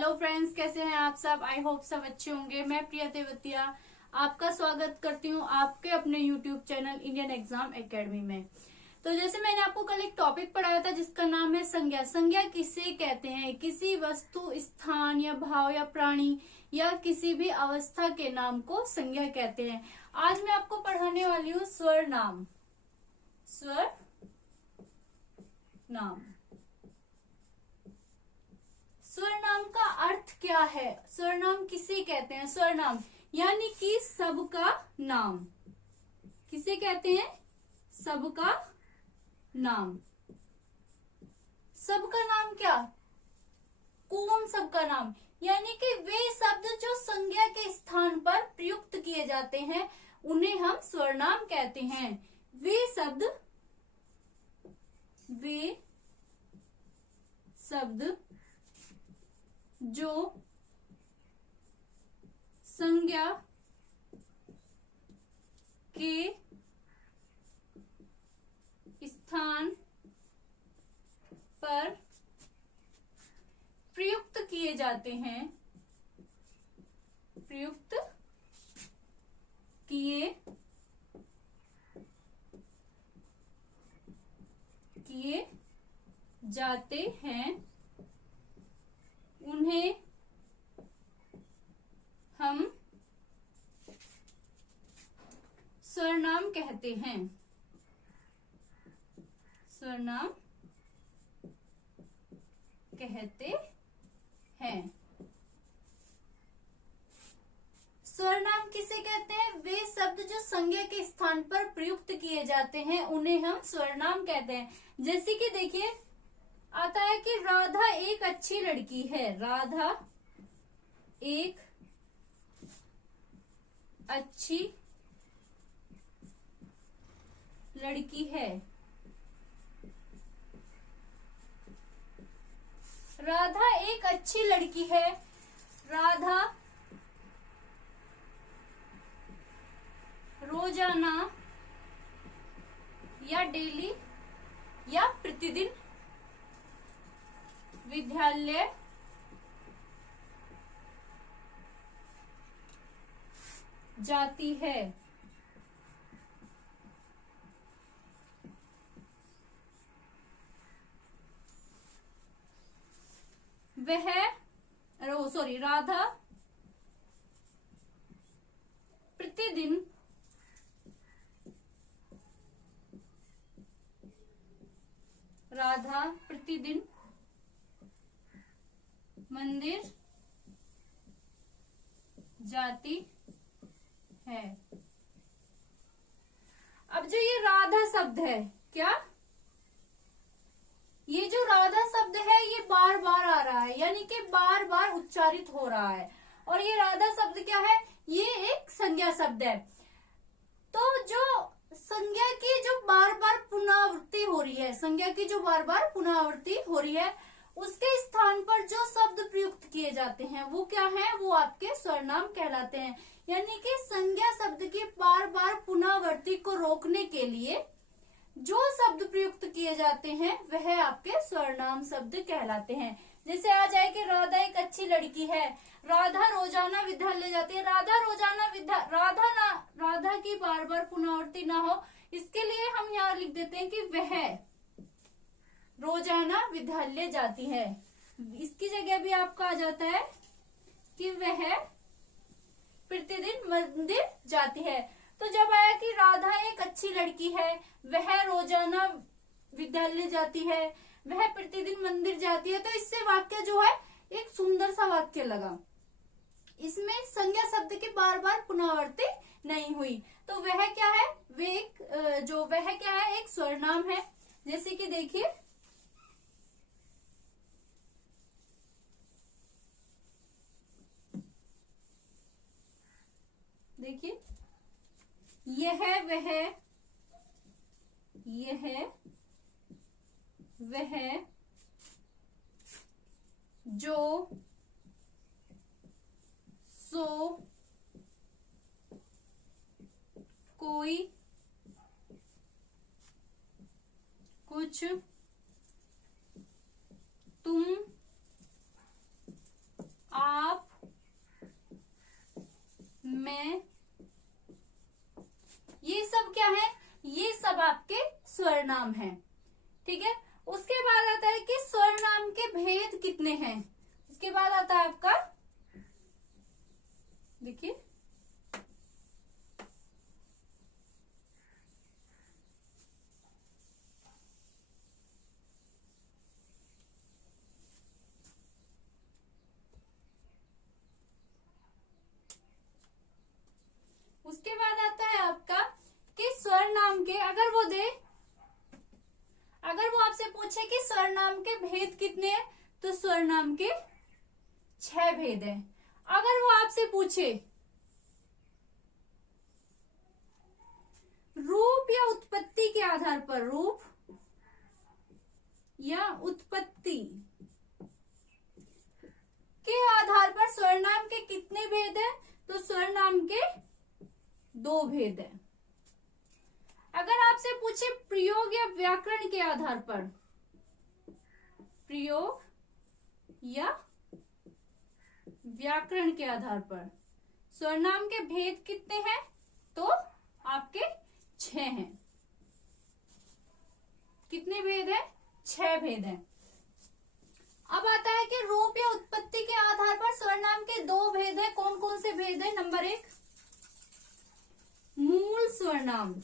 Hello friends, कैसे हैं आप सब। आई होप सब अच्छे होंगे। मैं प्रिया तेवतिया आपका स्वागत करती हूँ आपके अपने YouTube channel Indian exam academy में। तो जैसे मैंने आपको कल एक टॉपिक पढ़ाया था जिसका नाम है संज्ञा। संज्ञा किसे कहते हैं? किसी वस्तु, स्थान या भाव या प्राणी या किसी भी अवस्था के नाम को संज्ञा कहते हैं। आज मैं आपको पढ़ाने वाली हूँ स्वर नाम। स्वर नाम। स्वरनाम का अर्थ क्या है? स्वरनाम किसे कहते हैं? स्वरनाम यानी कि सबका नाम। किसे कहते हैं? सबका नाम। सबका नाम क्या? कौन सबका नाम? यानी कि वे शब्द जो संज्ञा के स्थान पर प्रयुक्त किए जाते हैं उन्हें हम स्वरनाम कहते हैं। वे शब्द जो संज्ञा के स्थान पर प्रयुक्त किए जाते हैं, प्रयुक्त किए जाते हैं उन्हें हम स्वरनाम कहते हैं। स्वरनाम कहते हैं। स्वरनाम किसे कहते हैं? वे शब्द जो संज्ञा के स्थान पर प्रयुक्त किए जाते हैं उन्हें हम स्वरनाम कहते हैं। जैसे कि देखिए आता है कि राधा एक अच्छी लड़की है। राधा एक अच्छी लड़की है। राधा एक अच्छी लड़की है। राधा रोजाना या डेली या प्रतिदिन विद्यालय जाती है। राधा प्रतिदिन मंदिर जाती है। अब जो ये राधा शब्द है, क्या ये जो राधा शब्द है ये बार बार आ रहा है, यानी कि बार बार उच्चारित हो रहा है। और ये राधा शब्द क्या है? ये एक संज्ञा शब्द है। तो जो संज्ञा की जो बार बार पुनरावृत्ति हो रही है, संज्ञा की जो बार बार पुनरावृत्ति हो रही है उसके स्थान पर जो शब्द प्रयुक्त किए जाते हैं वो क्या है? वो आपके स्वरनाम कहलाते हैं। यानी कि संज्ञा शब्द की बार बार पुनरावृत्ति को रोकने के लिए जो शब्द प्रयुक्त किए जाते हैं वह आपके स्वरनाम शब्द कहलाते हैं। जैसे आ जाए कि राधा एक अच्छी लड़की है। राधा रोजाना विद्यालय जाती है। राधा की बार बार पुनरावृत्ति ना हो इसके लिए हम यहाँ लिख देते हैं कि वह रोजाना विद्यालय जाती है। इसकी जगह भी आपका आ जाता है कि वह प्रतिदिन मंदिर जाती है। तो जब आया कि राधा एक अच्छी लड़की है, वह रोजाना विद्यालय जाती है, वह प्रतिदिन मंदिर जाती है, तो इससे वाक्य जो है एक सुंदर सा वाक्य लगा। इसमें संज्ञा शब्द की बार बार पुनरावृत्ति नहीं हुई। तो वह क्या है? वह क्या है? एक स्वरनाम है। जैसे कि देखिए यह वह जो सो कोई कुछ तुम स्वरनाम है। ठीक है, उसके बाद आता है कि स्वरनाम के भेद कितने हैं। उसके बाद आता है आपका, देखिए उसके बाद आता है आपका कि स्वरनाम के, अगर वो आपसे पूछे कि स्वरनाम के भेद कितने हैं, तो स्वरनाम के 6 भेद हैं। अगर वो आपसे पूछे रूप या उत्पत्ति के आधार पर, रूप या उत्पत्ति के आधार पर स्वरनाम के कितने भेद हैं, तो स्वरनाम के 2 भेद हैं। अगर आपसे पूछे प्रयोग या व्याकरण के आधार पर, प्रयोग या व्याकरण के आधार पर स्वरनाम के भेद कितने हैं, तो आपके 6 हैं। कितने भेद हैं? 6 भेद हैं। अब आता है कि रूप या उत्पत्ति के आधार पर स्वरनाम के 2 भेद हैं। कौन कौन से भेद हैं? नंबर 1 मूल स्वरनाम।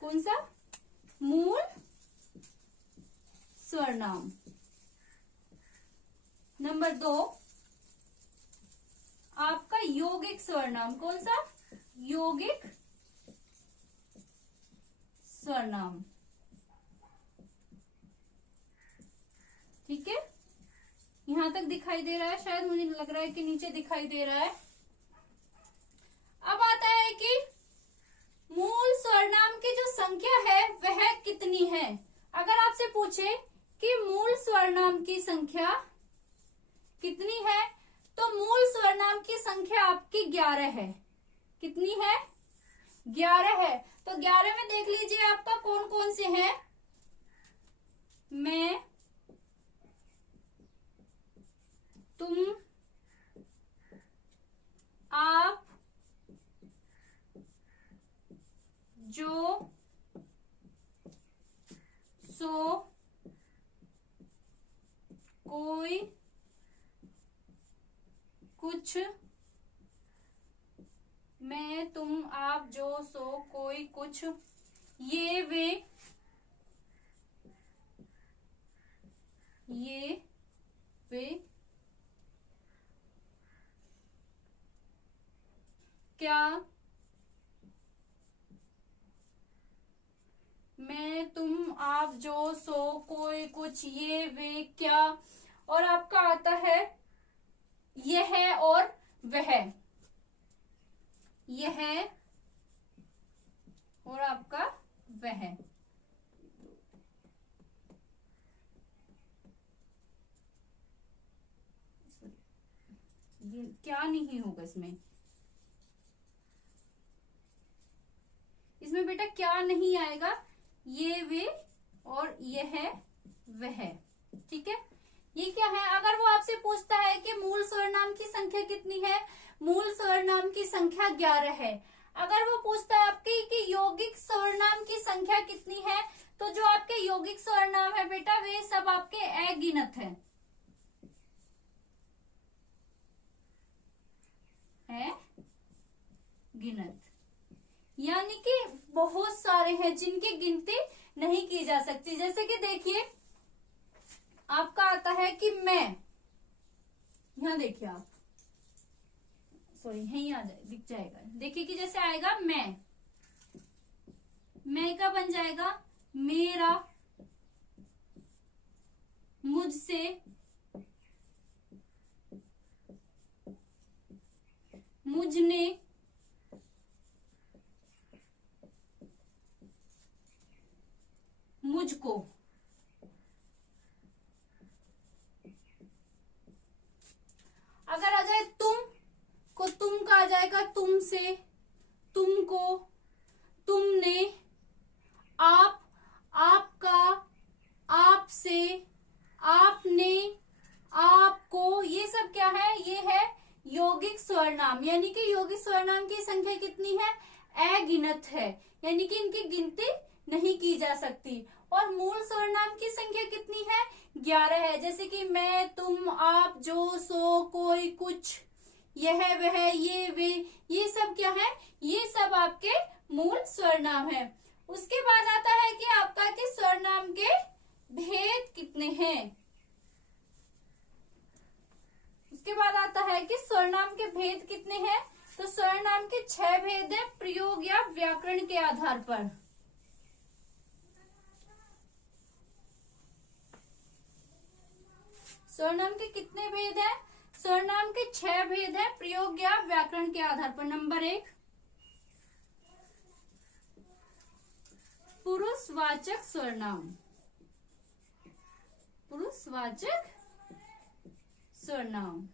कौन सा? मूल स्वरनाम। नंबर 2 आपका यौगिक स्वरनाम। कौन सा? यौगिक स्वरनाम। ठीक है, यहां तक दिखाई दे रहा है, शायद मुझे लग रहा है कि नीचे दिखाई दे रहा है। अब आता है कि मूल स्वरनाम की जो संख्या है वह कितनी है। अगर आपसे पूछे कि मूल स्वरनाम की संख्या कितनी है, तो मूल स्वरनाम की संख्या आपकी 11 है। कितनी है? 11 है। तो 11 में देख लीजिए आपका कौन कौन से हैं। मैं, तुम, आप, जो, सो, कोई, कुछ, मैं, तुम, आप, जो, सो, कोई, कुछ, ये, वे, क्या, मैं, तुम, आप, जो, सो, कोई, कुछ, ये, वे, क्या, और आपका आता है यह और वह। यह और आपका वह। ये क्या नहीं होगा इसमें बेटा क्या नहीं आएगा, ये, वे और यह वह। ठीक है, ये क्या है? अगर वो आपसे पूछता है कि मूल स्वरनाम की संख्या कितनी है, मूल स्वरनाम की संख्या 11 है। अगर वो पूछता है आपकी कि यौगिक स्वरनाम की संख्या कितनी है, तो जो आपके यौगिक स्वरनाम है बेटा वे सब आपके अगिनत है गिनत, यानी कि बहुत सारे हैं जिनकी गिनती नहीं की जा सकती। जैसे कि देखिए आपका आता है कि मैं, यहां देखिए आप, सॉरी यहीं आ जाए, दिख जाएगा। देखिए कि जैसे आएगा मैं का बन जाएगा मेरा, मुझसे, मुझने, मुझको। अगर आ जाए तुम को, तुम का आ जाएगा तुमसे, तुमको, तुमने, आप, आपका, आपसे, आपने, आपको। ये सब क्या है? ये है यौगिक स्वरनाम, यानी कि यौगिक स्वरनाम की संख्या कितनी है? अगिनत है, यानी कि इनकी गिनती नहीं की जा सकती। और मूल सर्वनाम की संख्या कितनी है? 11 है। जैसे कि मैं, तुम, आप, जो, सो, कोई, कुछ, यह, वह, ये, वे, ये सब क्या है? ये सब आपके मूल सर्वनाम है। उसके बाद आता है कि आपका कि सर्वनाम के भेद कितने हैं। उसके बाद आता है कि सर्वनाम के भेद कितने हैं। तो सर्वनाम के 6 भेद हैं प्रयोग या व्याकरण के आधार पर। सर्वनाम के कितने भेद हैं? सर्वनाम के 6 भेद हैं प्रयोग या व्याकरण के आधार पर। नंबर 1, पुरुषवाचक सर्वनाम। पुरुषवाचक सर्वनाम।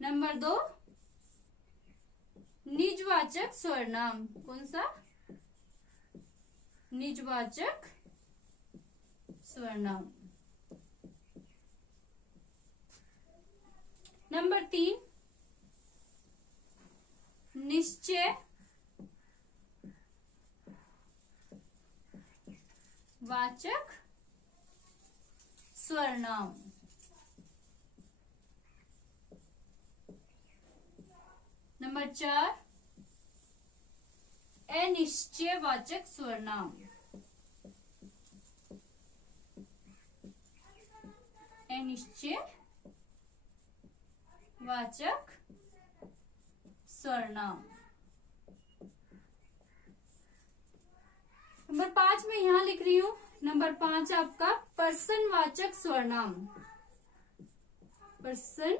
नंबर 2, निजवाचक सर्वनाम। कौन सा? निजवाचक सर्वनाम। नंबर 3, निश्चय वाचक सर्वनाम। नंबर 4, अनिश्चयवाचक सर्वनाम। अनिश्चयवाचक सर्वनाम। नंबर 5 में यहां लिख रही हूं। नंबर 5 आपका पर्सनवाचक सर्वनाम। पर्सनवाचक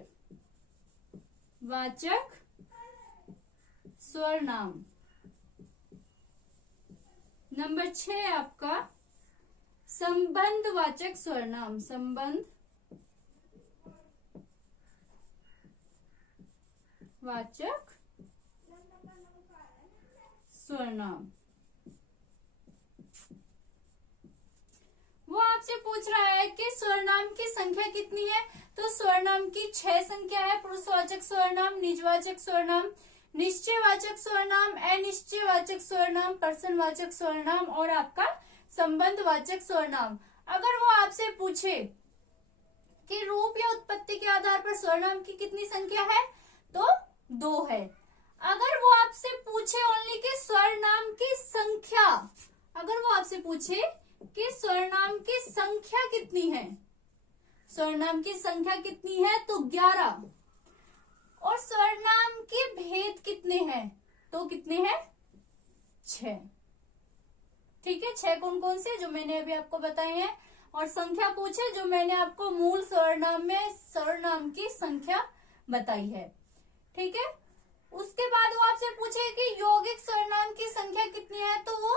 सर्वनाम। नंबर 6 आपका संबंधवाचक सर्वनाम। संबंधवाचक सर्वनाम। वो आपसे पूछ रहा है कि सर्वनाम की संख्या कितनी है। तो सर्वनाम की 6 संख्या है। पुरुषवाचक सर्वनाम, निजवाचक सर्वनाम, निश्चयवाचक सर्वनाम, अनिश्चयवाचक सर्वनाम, पर्सनवाचक सर्वनाम और आपका संबंधवाचक सर्वनाम। अगर वो आपसे पूछे कि रूप या उत्पत्ति के आधार पर सर्वनाम की कितनी संख्या है, तो 2 है। अगर वो आपसे पूछे ओनली कि सर्वनाम की संख्या, अगर वो आपसे पूछे कि सर्वनाम की संख्या कितनी है, सर्वनाम की संख्या कितनी है, तो 11। और सर्वनाम के भेद कितने हैं, तो कितने हैं? 6। ठीक है, 6 कौन कौन से जो मैंने अभी आपको बताए हैं। और संख्या पूछे जो मैंने आपको मूल सर्वनाम में सर्वनाम की संख्या बताई है। ठीक है, उसके बाद वो आपसे पूछे कि यौगिक सर्वनाम की संख्या कितनी है, तो वो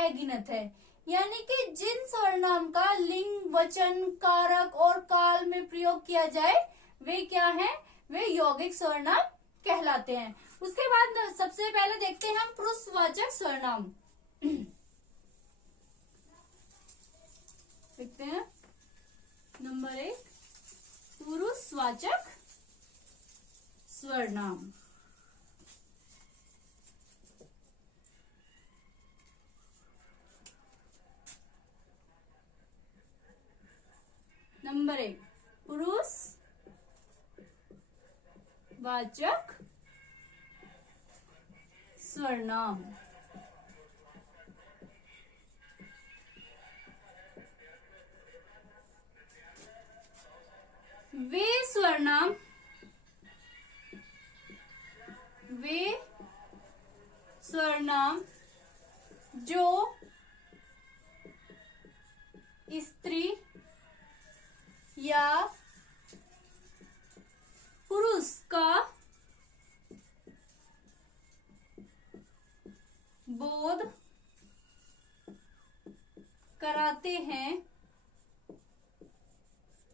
अगिनत है। यानी कि जिन सर्वनाम का लिंग, वचन, कारक और काल में प्रयोग किया जाए वे क्या हैं? वे यौगिक सर्वनाम कहलाते हैं। उसके बाद सबसे पहले देखते हैं हम पुरुषवाचक सर्वनाम। देखते हैं नंबर 1, पुरुषवाचक सर्वनाम। नंबर 1, पुरुषवाचक सर्वनाम। वे सर्वनाम जो स्त्री या पुरुष का बोध कराते हैं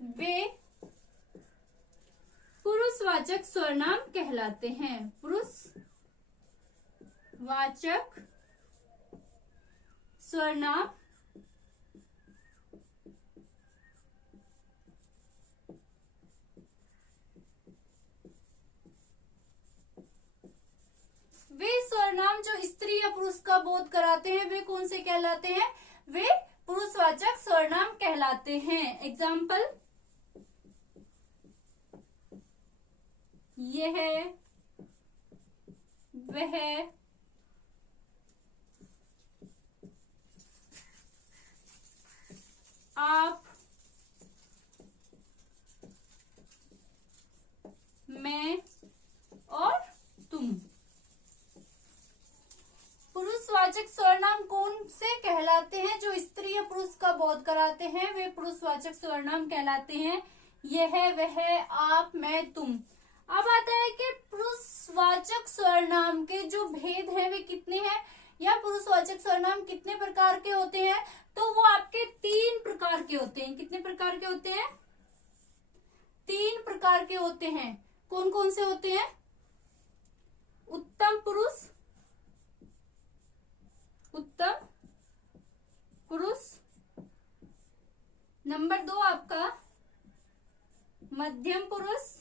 वे पुरुषवाचक सर्वनाम कहलाते हैं। पुरुषवाचक सर्वनाम वे सर्वनाम सर्वनाम जो स्त्री या पुरुष का बोध कराते हैं वे कौन से कहलाते हैं? वे पुरुषवाचक सर्वनाम कहलाते हैं। एग्जाम्पल, यह, वह, आप, मैं और तुम। पुरुषवाचक सर्वनाम कौन से कहलाते हैं? जो स्त्री या पुरुष का बोध कराते हैं वे पुरुषवाचक सर्वनाम कहलाते हैं। यह, वह, आप, मैं, तुम। अब आता है कि पुरुषवाचक सर्वनाम के जो भेद हैं वे कितने हैं, या पुरुषवाचक सर्वनाम कितने प्रकार के होते हैं? तो वो आपके 3 प्रकार के होते हैं। कितने प्रकार के होते हैं? 3 प्रकार के होते हैं। कौन कौन से होते हैं? उत्तम पुरुष, उत्तम पुरुष। नंबर 2 आपका मध्यम पुरुष,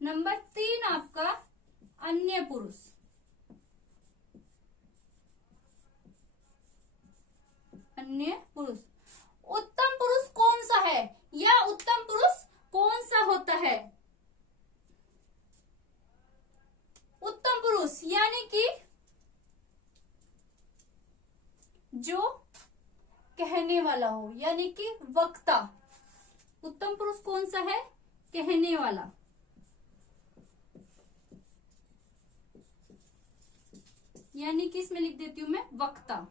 नंबर 3 आपका अन्य पुरुष। अन्य पुरुष। उत्तम पुरुष कौन सा है, या उत्तम पुरुष कौन सा होता है? उत्तम पुरुष यानी कि जो कहने वाला हो, यानी कि वक्ता। उत्तम पुरुष कौन सा है? कहने वाला। यानी कि इसमें लिख देती हूं मैं वक्ता।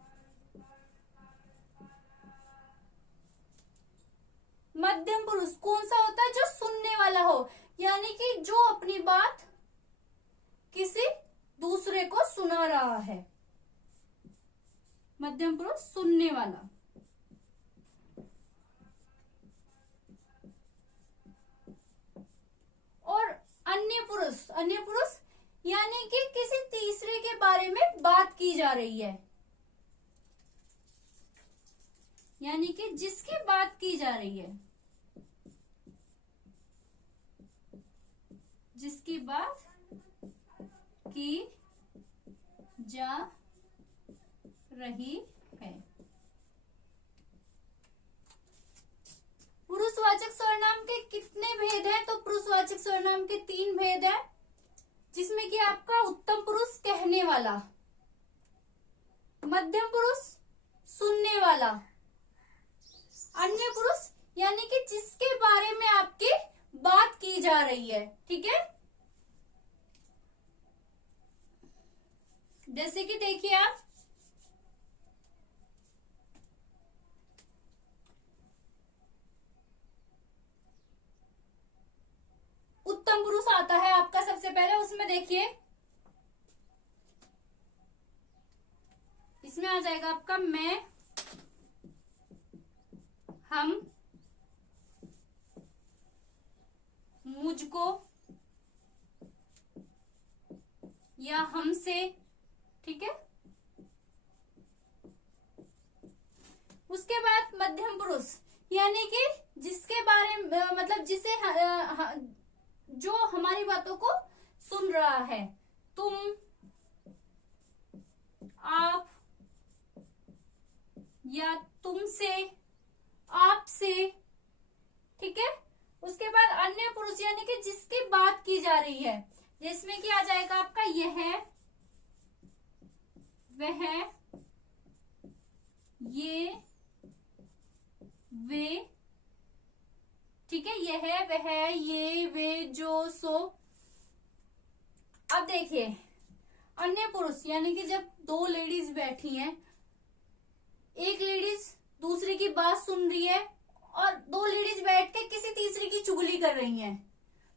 मध्यम पुरुष कौन सा होता है? जो सुनने वाला हो, यानी कि जो अपनी बात किसी दूसरे को सुना रहा है। मध्यम पुरुष सुनने वाला। और अन्य पुरुष, अन्य पुरुष यानी कि किसी तीसरे के बारे में बात की जा रही है, यानी कि जिसकी बात की जा रही है, जिसकी बात की जा रही है। पुरुषवाचक सर्वनाम के कितने भेद हैं? तो पुरुषवाचक सर्वनाम के 3 भेद हैं, जिसमें कि आपका उत्तम पुरुष कहने वाला, मध्यम पुरुष सुनने वाला, अन्य पुरुष यानी कि जिसके बारे में आपकी बात की जा रही है। ठीक है, जैसे कि देखिए आप, उत्तम पुरुष आता है आपका सबसे पहले। उसमें देखिए, इसमें आ जाएगा आपका मैं, हम, मुझको या हमसे। ठीक है, उसके बाद मध्यम पुरुष यानी कि जिसके बारे में, मतलब जिसे जो हमारी बातों को सुन रहा है। तुम, आप, या तुमसे, आपसे। ठीक है, उसके बाद अन्य पुरुष यानी कि जिसकी बात की जा रही है, जिसमें कि आ जाएगा आपका यह, वह, ये, वे। ठीक है, यह, वह, ये, वे, जो, सो। अब देखिए, अन्य पुरुष यानी कि जब 2 लेडीज बैठी हैं, एक लेडीज दूसरी की बात सुन रही है और 2 लेडीज बैठ के किसी तीसरी की चुगली कर रही हैं,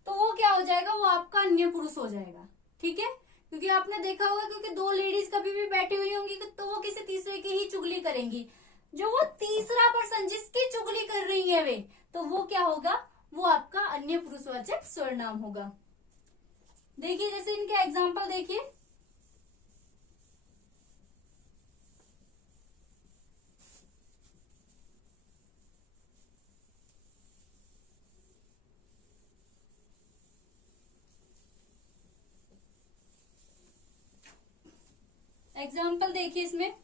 तो वो क्या हो जाएगा? वो आपका अन्य पुरुष हो जाएगा। ठीक है, क्योंकि आपने देखा होगा, क्योंकि 2 लेडीज कभी भी बैठी हुई होंगी तो वो किसी तीसरे की ही चुगली करेंगी। जो वो तीसरा पर्सन जिसकी चुगली कर रही है वे, तो वो क्या होगा? वो आपका अन्य पुरुषवाचक सर्वनाम होगा। देखिए, जैसे इनके एग्जाम्पल देखिए, एग्जाम्पल देखिए इसमें,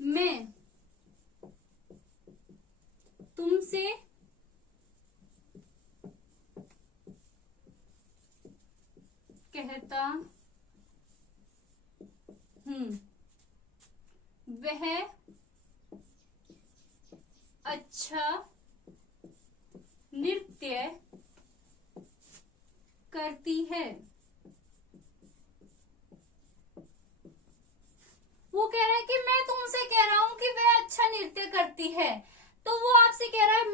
मैं तुमसे कहता हूं वह अच्छा नृत्य करती है। वो कह रहा है कि मैं तुमसे कह रहा हूं कि वह अच्छा नृत्य करती है, तो वो आपसे कह रहा है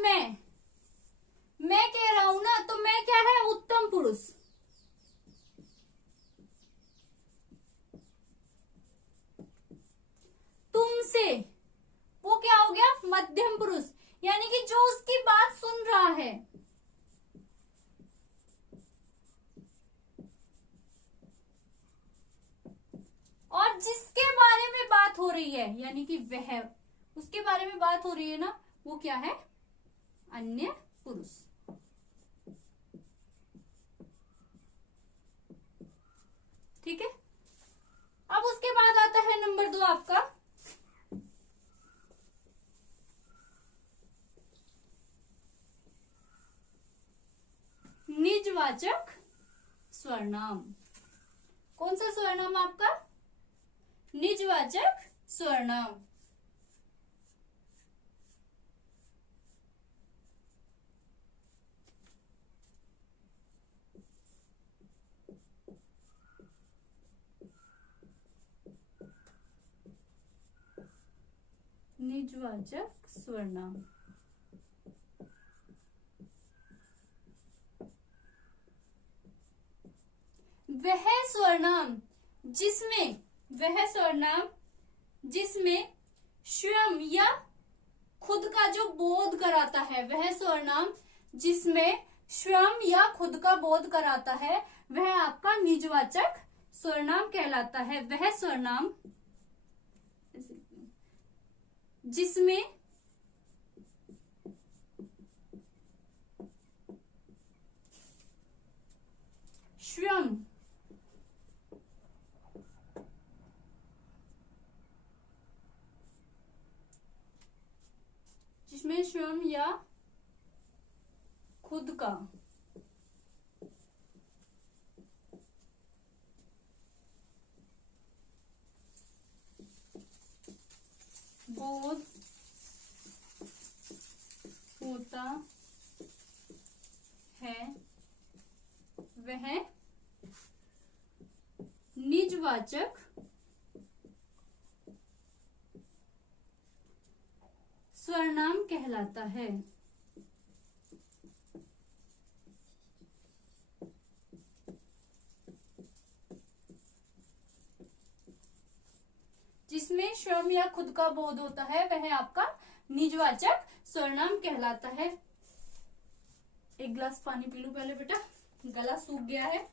मैं कह रहा हूं ना, तो मैं क्या है, उत्तम पुरुष। तुमसे वो क्या हो गया, मध्यम पुरुष, यानी कि जो उसकी बात सुन रहा है। और जिसके बारे में बात हो रही है, यानी कि वह, उसके बारे में बात हो रही है ना, वो क्या है, अन्य पुरुष। ठीक है। अब उसके बाद आता है नंबर 2 आपका, निजवाचक सर्वनाम। कौन सा सर्वनाम आपका, निजवाचक सर्वनाम। निजवाचक सर्वनाम, वह सर्वनाम जिसमें स्वयं या खुद का जो बोध कराता है, वह सर्वनाम जिसमें स्वयं या खुद का बोध कराता है, वह आपका निजवाचक सर्वनाम कहलाता है। वह सर्वनाम जिसमें स्वयं या खुद का बोध होता है, वह निजवाचक सर्वनाम कहलाता है। जिसमें स्वयं या खुद का बोध होता है, वह आपका निजवाचक सर्वनाम कहलाता है। एक गिलास पानी पी लो पहले बेटा, गला सूख गया है।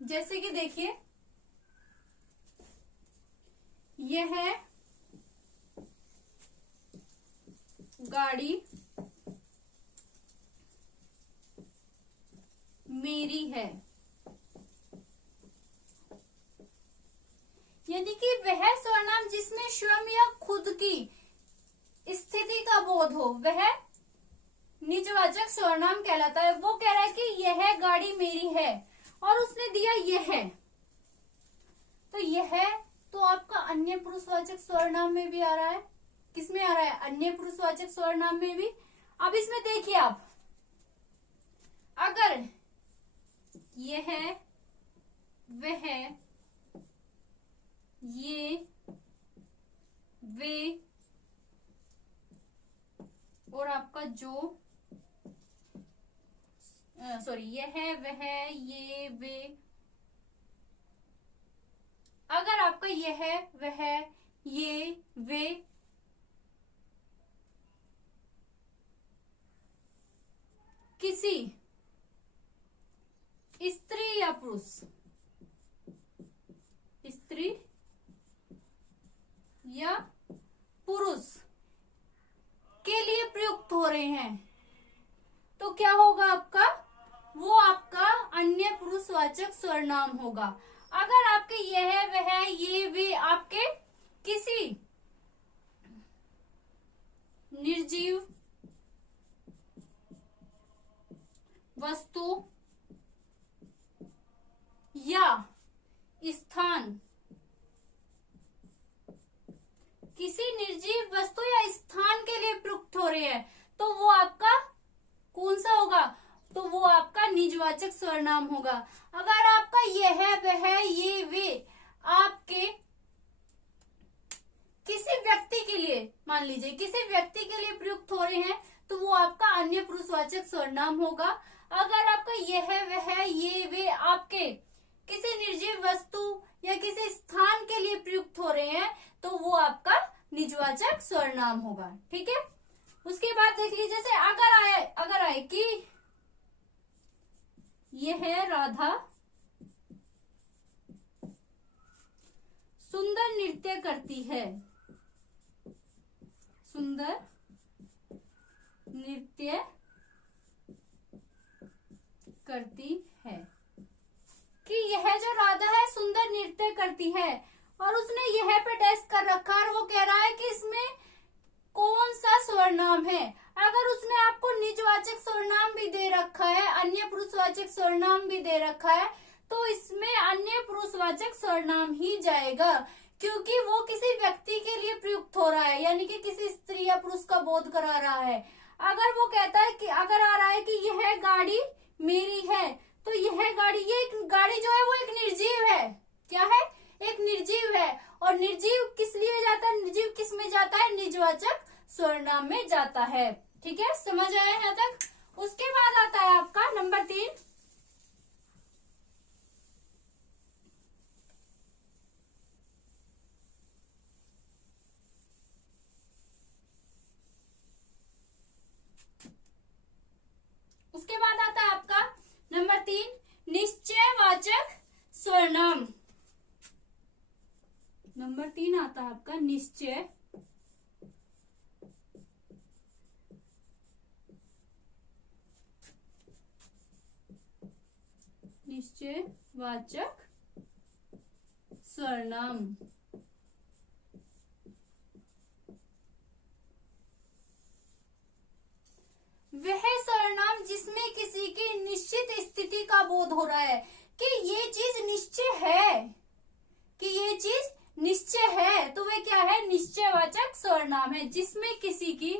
जैसे कि देखिए, यह गाड़ी मेरी है, यानी कि वह सर्वनाम जिसमें स्वयं या खुद की स्थिति का बोध हो, वह निजवाचक सर्वनाम कहलाता है। वो कह रहा है कि यह गाड़ी मेरी है, और उसने दिया यह, तो यह तो आपका अन्य पुरुषवाचक सर्वनाम में भी आ रहा है। किसमें आ रहा है, अन्य पुरुषवाचक सर्वनाम में भी। अब इसमें देखिए आप, अगर यह, वह, ये, वे और आपका जो, सॉरी, यह, वह, ये, वे यह वह ये वे किसी स्त्री या पुरुष, स्त्री या पुरुष के लिए प्रयुक्त हो रहे हैं, तो क्या होगा आपका, वो आपका अन्य पुरुषवाचक सर्वनाम होगा। अगर आपके यह वह ये वे आपके किसी निर्जीव वस्तु या स्थान, किसी निर्जीव वस्तु या स्थान के लिए प्रयुक्त हो रहे हैं, तो वो आपका कौन सा होगा, तो वो आपका निजवाचक सर्वनाम होगा। अगर आपका यह वह ये वे आपके किसी व्यक्ति के लिए, मान लीजिए किसी व्यक्ति के लिए प्रयुक्त हो रहे हैं, तो वो आपका अन्य पुरुषवाचक सर्वनाम होगा। अगर आपका यह वह ये वे आपके किसी निर्जीव वस्तु या किसी स्थान के लिए प्रयुक्त हो रहे हैं, तो वो आपका निजवाचक सर्वनाम होगा। ठीक है, उसके बाद देख लीजिए, जैसे अगर आए कि यह राधा सुंदर नृत्य करती है, सुंदर नृत्य करती है, कि यह जो राधा है सुंदर नृत्य करती है, और उसने यह पे टेस्ट कर रखा है और वो कह रहा है कि इसमें कौन सा सर्वनाम है। अगर उसने आपको निजवाचक सर्वनाम भी दे रखा है, अन्य पुरुषवाचक सर्वनाम भी दे रखा है, तो इसमें अन्य पुरुषवाचक सर्वनाम ही जाएगा, क्योंकि वो किसी व्यक्ति के लिए प्रयुक्त हो रहा है, यानी कि किसी स्त्री या पुरुष का बोध करा रहा है। अगर वो कहता है कि अगर आ रहा है कि यह गाड़ी मेरी है, तो यह गाड़ी, ये एक गाड़ी जो है वो एक निर्जीव है, क्या है, एक निर्जीव है, और निर्जीव किस लिए जाता है, निर्जीव किस में जाता है, निजवाचक सर्वनाम में जाता है। ठीक है, समझ आया यहाँ तक। उसके बाद आता है आपका नंबर 3, उसके बाद आता है आपका नंबर 3 निश्चयवाचक सर्वनाम। नंबर 3 आता है आपका निश्चयवाचक सर्वनाम। वह सर्वनाम जिसमें किसी की निश्चित स्थिति का बोध हो रहा है, कि ये चीज निश्चय है, कि ये चीज निश्चय है, तो वह क्या है, निश्चयवाचक सर्वनाम है, जिसमें किसी की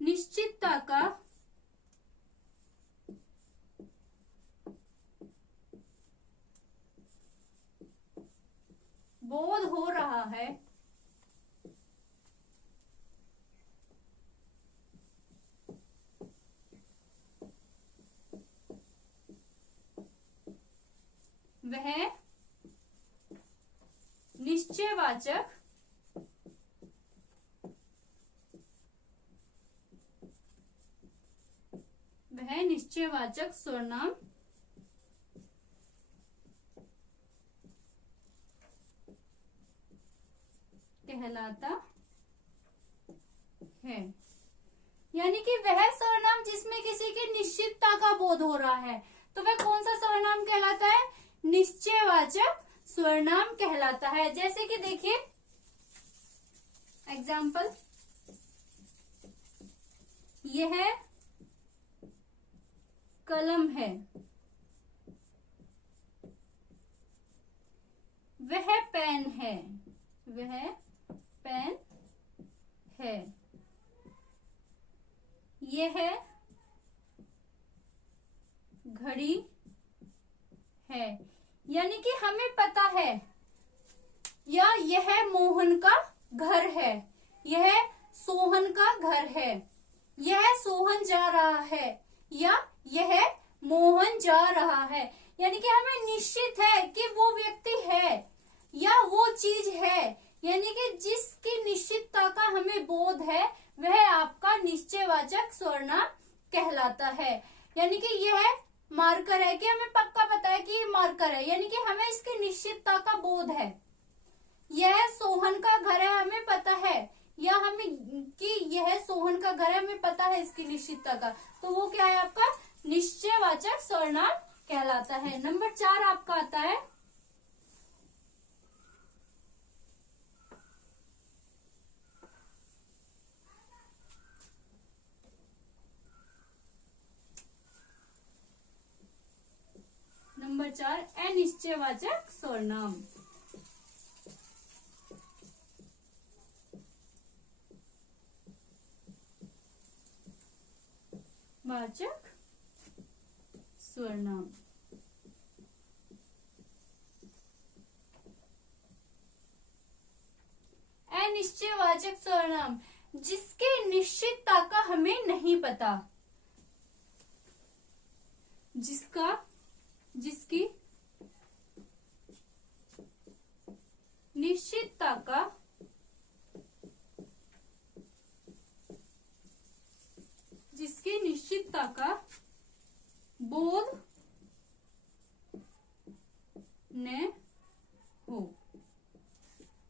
निश्चितता का बोध हो रहा है, वह निश्चयवाचक सर्वनाम कहलाता है। यानी कि वह सर्वनाम जिसमें किसी की निश्चितता का बोध हो रहा है, तो वह कौन सा सर्वनाम कहलाता है, निश्चयवाचक सर्वनाम कहलाता है। जैसे कि देखिए एग्जाम्पल, यह कलम है, वह पेन है, वह पेन है, यह घड़ी है। यानी कि हमें पता है, या यह मोहन का घर है, यह सोहन का घर है, यह सोहन जा रहा है, या यह मोहन जा रहा है। यानी कि हमें निश्चित है कि वो व्यक्ति है या वो चीज है, यानी कि जिसकी निश्चितता का हमें बोध है वह आपका निश्चयवाचक सर्वनाम कहलाता है। यानी कि यह मार्कर है कि हमें पक्का पता है कि ये मार्कर है, यानी कि हमें इसकी निश्चितता का बोध है। यह सोहन का घर है, हमें पता है, या हमें कि यह सोहन का घर है, हमें पता है इसकी निश्चितता का, तो वो क्या है आपका निश्चयवाचक सर्वनाम कहलाता है। नंबर 4 आपका आता है नंबर 4 अनिश्चयवाचक सर्वनाम। वाचक सर्वनाम। अनिश्चयवाचक सर्वनाम जिसके निश्चितता का हमें नहीं पता, जिसकी निश्चितता का बोध न हो,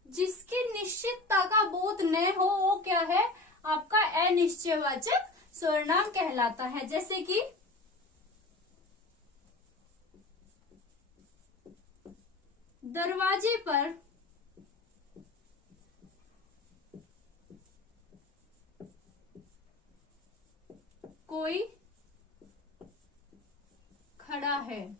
जिसकी निश्चितता का बोध न हो वो क्या है आपका अनिश्चयवाचक सर्वनाम कहलाता है। जैसे कि दरवाजे पर कोई खड़ा है,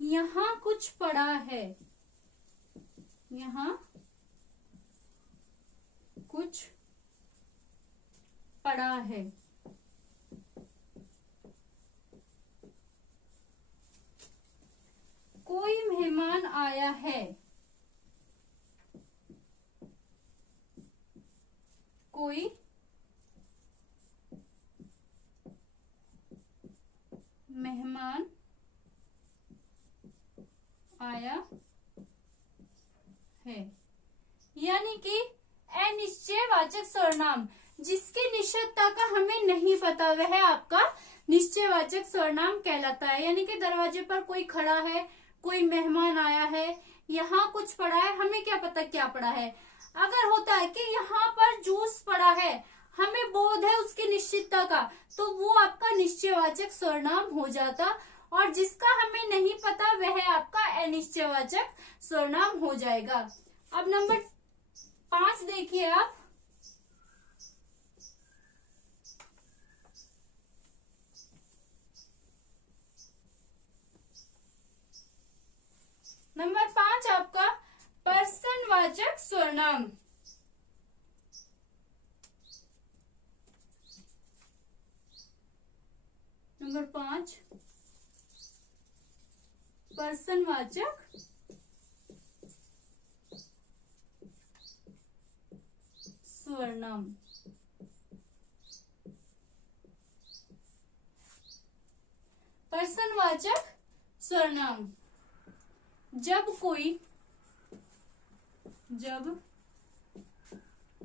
यहाँ कुछ पड़ा है, यहाँ कुछ पड़ा है। कोई मेहमान आया है, कोई मेहमान आया है। यानी कि अनिश्चयवाचक सर्वनाम जिसकी निश्चितता का हमें नहीं पता वह आपका निश्चयवाचक सर्वनाम कहलाता है। यानी कि दरवाजे पर कोई खड़ा है, कोई मेहमान आया है, यहाँ कुछ पड़ा है, हमें क्या पता क्या पड़ा है। अगर होता है कि यहाँ पर जूस पड़ा है, हमें बोध है उसकी निश्चितता का, तो वो आपका निश्चयवाचक सर्वनाम हो जाता, और जिसका हमें नहीं पता वह आपका अनिश्चयवाचक सर्वनाम हो जाएगा। अब नंबर 5 देखिए आप, नंबर 5 आपका पर्सनवाचक सर्वनाम। नंबर 5 पर्सनवाचक सर्वनाम। पर्सनवाचक सर्वनाम जब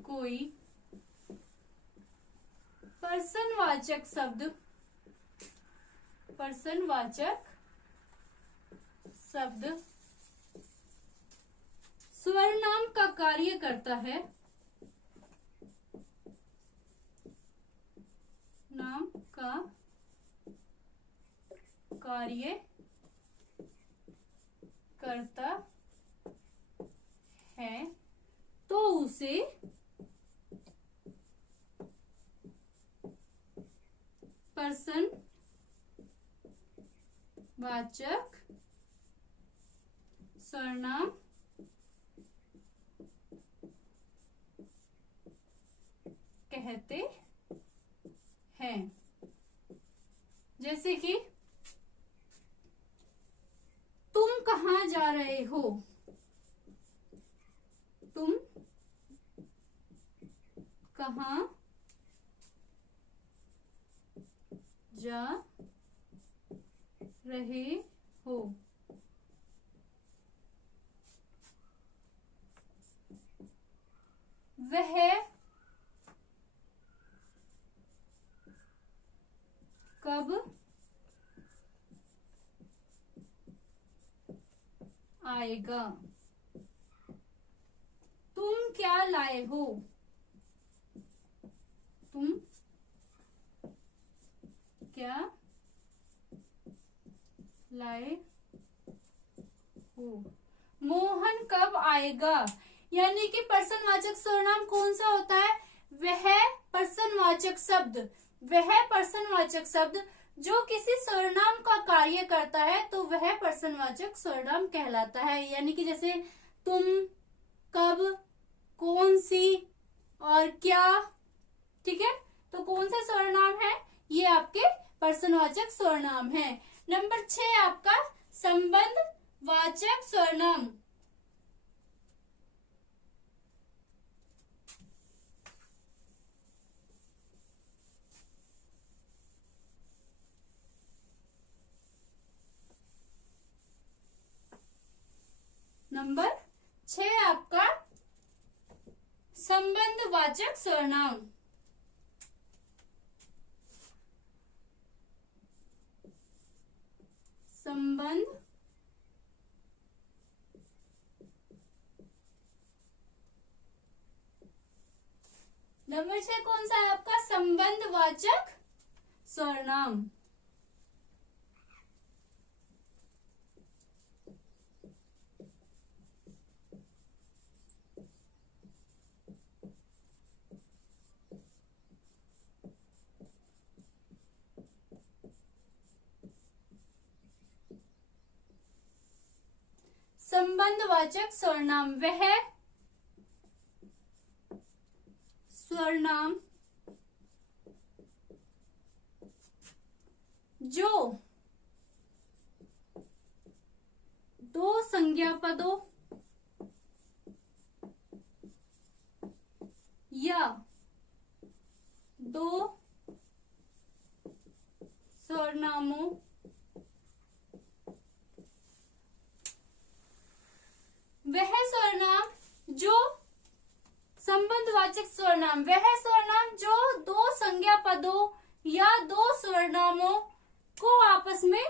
कोई पर्सनवाचक शब्द सर्वनाम का कार्य करता है, नाम का कार्य करता है तो उसे पर्सनवाचक सर्वनाम कहते हैं। जैसे कि तुम कहाँ जा रहे हो, तुम कहाँ जा रहे हो, वह कब आएगा, तुम क्या लाए हो, तुम क्या लाए हो, मोहन कब आएगा। यानी कि पर्सनवाचक सर्वनाम कौन सा होता है, वह पर्सनवाचक शब्द, वह पर्सनवाचक शब्द जो किसी सर्वनाम का कार्य करता है तो वह पर्सनवाचक सर्वनाम कहलाता है। यानी कि जैसे तुम, कब, कौन सी और क्या, ठीक है। तो कौन सा सर्वनाम है, ये आपके पर्सनवाचक सर्वनाम है। नंबर 6 आपका संबंधवाचक सर्वनाम। नंबर 6 आपका संबंधवाचक सर्वनाम। संबंध नंबर 6 कौन सा है आपका, संबंधवाचक सर्वनाम। संबंधवाचक सर्वनाम वह सर्वनाम जो दो संज्ञा पदों या दो सर्वनामों वह सर्वनाम जो संबंधवाचक सर्वनाम वह सर्वनाम जो दो संज्ञा पदों या दो सर्वनामों को आपस में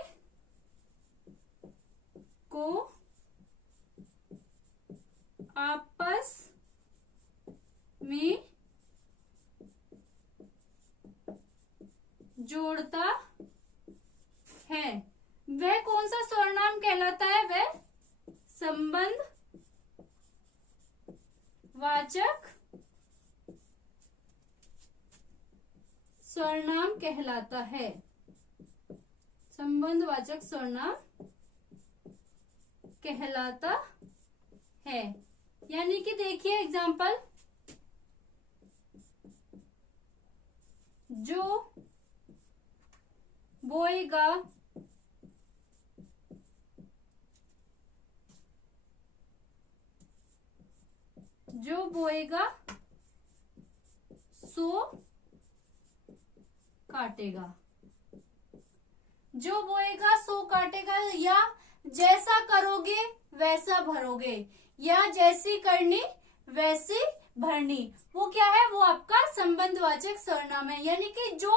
जोड़ता है वह कौन सा सर्वनाम कहलाता है, वह संबंधवाचक सर्वनाम कहलाता है। संबंधवाचक सर्वनाम कहलाता है। यानी कि देखिए एग्जाम्पल, जो बोएगा सो काटेगा, जो बोएगा सो काटेगा, या जैसा करोगे वैसा भरोगे, या जैसी करनी वैसी भरनी, वो क्या है, वो आपका संबंधवाचक सर्वनाम है। यानी कि जो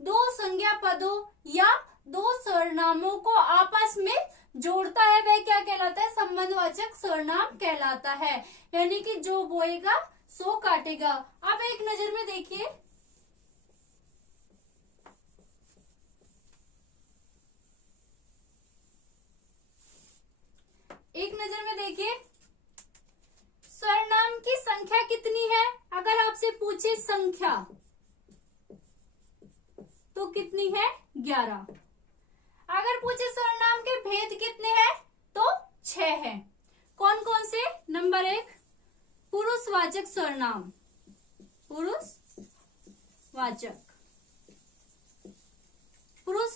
दो संज्ञा पदों या दो सर्वनामों को आपस में जोड़ता है वह क्या कहलाता है, संबंधवाचक सर्वनाम कहलाता है। यानी कि जो बोएगा सो काटेगा। आप एक नजर में देखिए, एक नजर में देखिए सर्वनाम की संख्या कितनी है। अगर आपसे पूछे संख्या तो कितनी है, 11। अगर पूछे सर्वनाम के भेद कितने हैं तो 6 है। कौन कौन से, नंबर 1 पुरुषवाचक सर्वनाम, पुरुषवाचक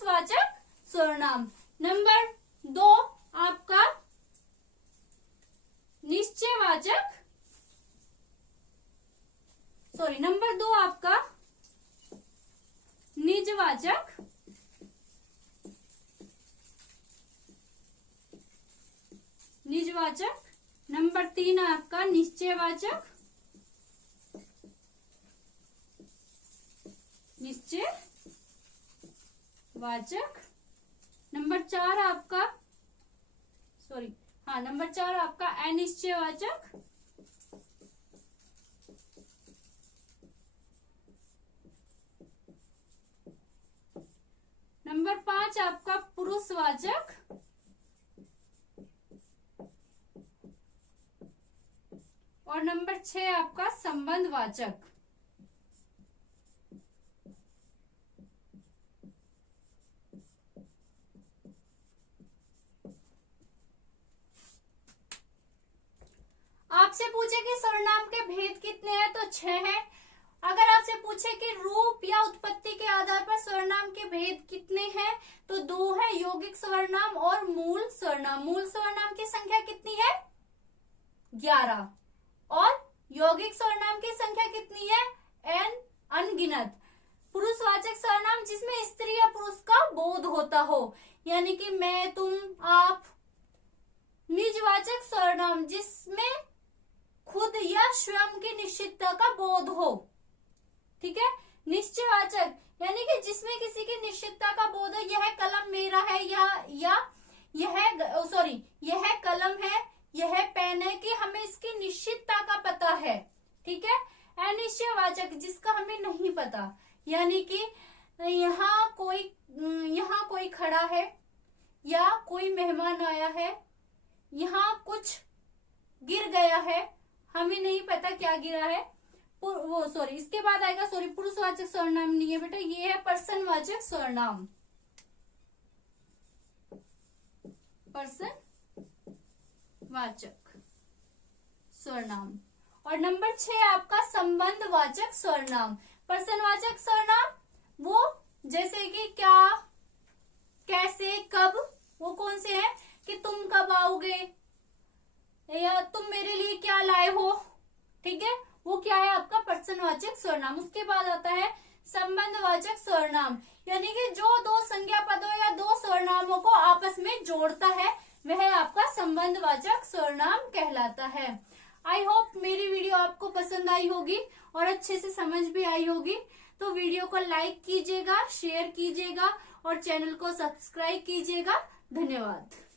पुरुषवाचक सर्वनाम। नंबर 2 आपका निश्चयवाचक, नंबर 2 आपका निजवाचक, नंबर 3 आपका निश्चयवाचक, नंबर 4 आपका नंबर 4 आपका अनिश्चयवाचक, नंबर 5 आपका पुरुषवाचक, और नंबर 6 आपका संबंधवाचक। आपसे पूछे कि सर्वनाम के भेद कितने हैं तो 6 हैं। अगर आपसे पूछे कि रूप या उत्पत्ति के आधार पर सर्वनाम के भेद कितने हैं तो 2 है, यौगिक सर्वनाम और मूल सर्वनाम। मूल सर्वनाम की संख्या कितनी है? 11। और यौगिक सर्वनाम की संख्या कितनी है? n अनगिनत। पुरुषवाचक सर्वनाम जिसमें स्त्री या पुरुष का बोध होता हो, यानी कि मैं, तुम, आप। निजवाचक सर्वनाम जिसमें खुद या स्वयं की निश्चितता का बोध हो। ठीक है। निश्चयवाचक यानी कि जिसमें किसी की निश्चितता का बोध है, यह कलम मेरा है या यह कलम है, यह पेन है, कि हमें इसकी निश्चितता का पता है। ठीक है। अनिश्चयवाचक जिसका हमें नहीं पता, यानी कि यहाँ कोई खड़ा है या कोई मेहमान आया है, यहाँ कुछ गिर गया है, हमें नहीं पता क्या गिरा है। इसके बाद आएगा पुरुषवाचक सर्वनाम नहीं है बेटा, ये है पर्सनवाचक सर्वनाम। पर्सनवाचक सर्वनाम। और नंबर 6 आपका संबंधवाचक सर्वनाम। पर्सनवाचक सर्वनाम वो जैसे कि क्या, कैसे, कब, वो कौन से हैं कि तुम कब आओगे या तुम मेरे लिए क्या लाए हो। ठीक है, वो क्या है आपका पर्सनवाचक सर्वनाम। उसके बाद आता है संबंधवाचक सर्वनाम, यानी कि जो 2 संज्ञा पदों या 2 सर्वनामों को आपस में जोड़ता है वह आपका संबंधवाचक सर्वनाम कहलाता है। आई होप मेरी वीडियो आपको पसंद आई होगी और अच्छे से समझ भी आई होगी। तो वीडियो को लाइक कीजिएगा, शेयर कीजिएगा और चैनल को सब्सक्राइब कीजिएगा। धन्यवाद।